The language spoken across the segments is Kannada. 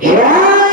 Yeah!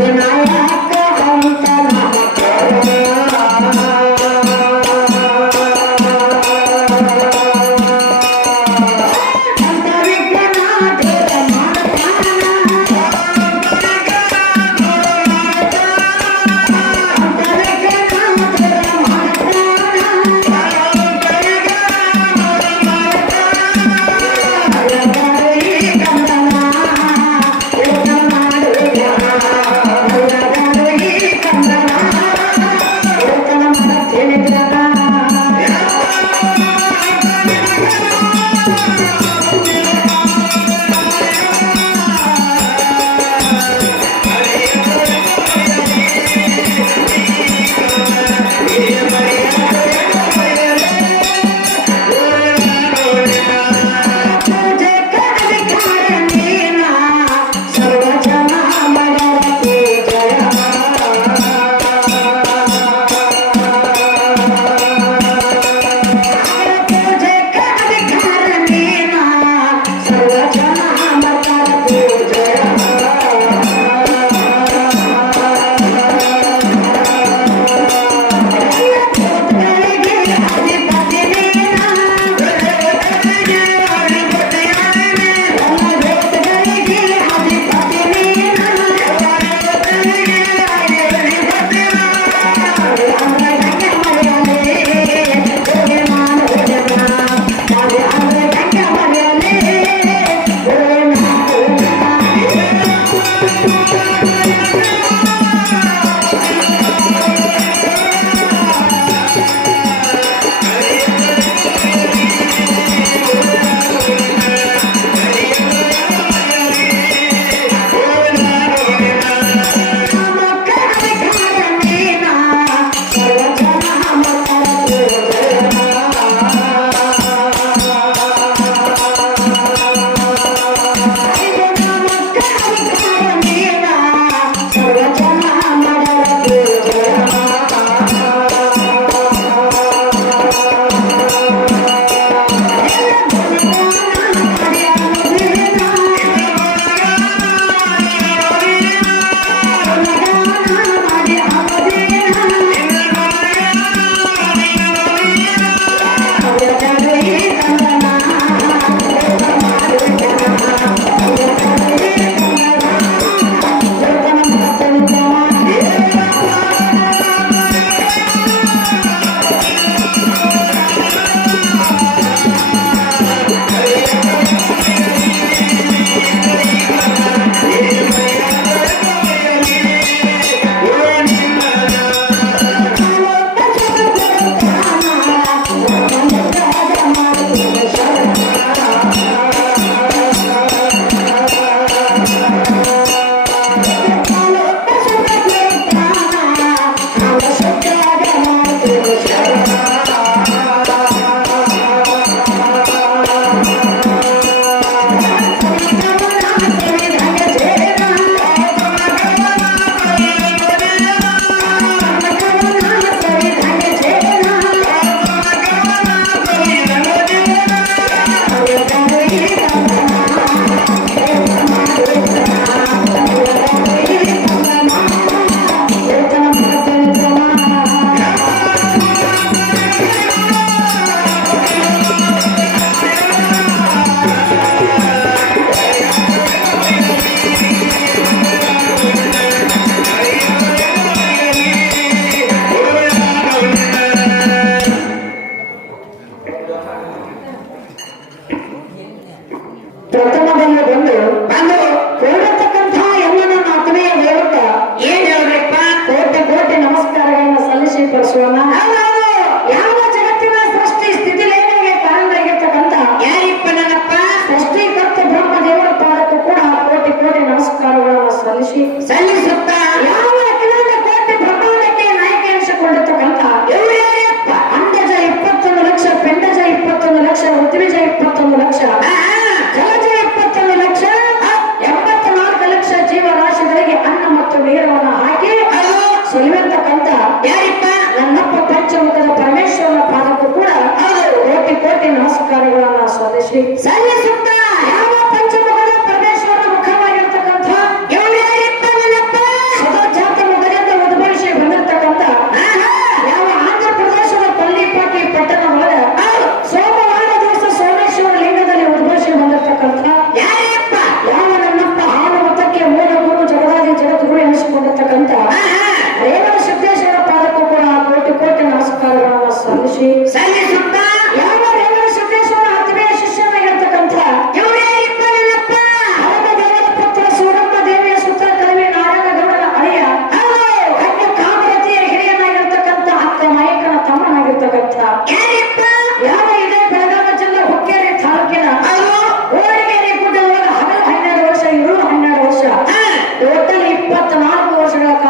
Amen.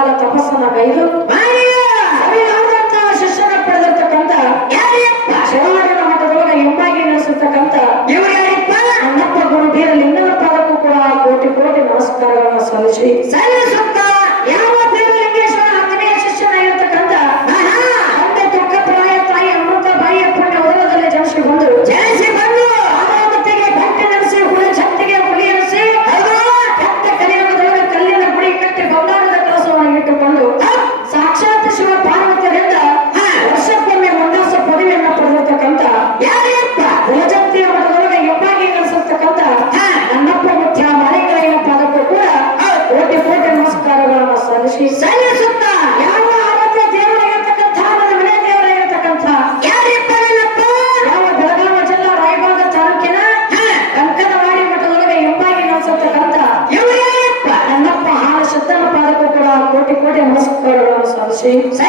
ಅವರ ತಪಸ್ಸನ್ನ ಕೈದು ಶಿಷ್ಯನ ಪಡೆದಿರ್ತಕ್ಕಂತ ಶರಣರ ಮಠದೊಳಗೆ ಹೆಮ್ಮಾಗಿ ನಡೆಸಿರ್ತಕ್ಕಂತ ಅನ್ನಪ್ಪ ಗುರು ಬೀರ ಲಿಂಗನ ಪಾದಕ್ಕೂ ಕೂಡ ಕೋಟಿ ಕೋಟಿ ನಮಸ್ಕಾರಗಳನ್ನು ಸಲ್ಲಿಸಿ. ಸಲ್ಲಿಸುತ್ತ Sí. ¿Sí?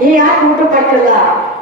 ಈ ಯಾಕೆ ಊಟ ಕೊಟ್ಟಿಲ್ಲ ಯಾಕ್ ಕೊಟ್ಟಿಲ್ಲ?